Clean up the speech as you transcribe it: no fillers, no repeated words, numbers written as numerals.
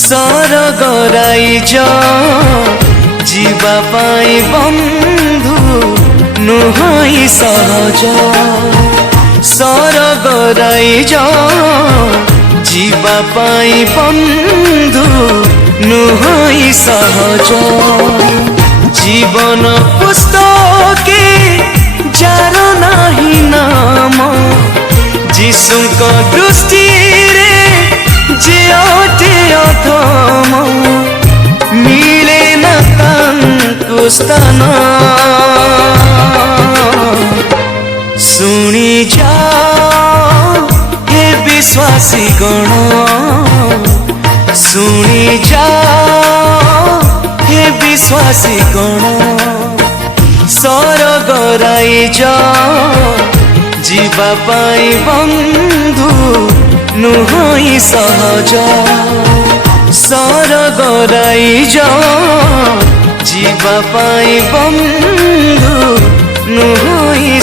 सरग राइज जीवा पाई बंधु नुहई सहज सरग राइज जीवा पाई बंधु नुहई सहज जीवन पुस्तके जार नाही नाम जीशुक दृष्टि जे अटे अधम मिले न तांको स्थान सुनी जाओ हे विश्वासी गण सुनी जाओ हे विश्वासी गण सरग राइज जीवा पाई बंधु नुहई सहज सरग राइज जीवा पाई बंधु नुहई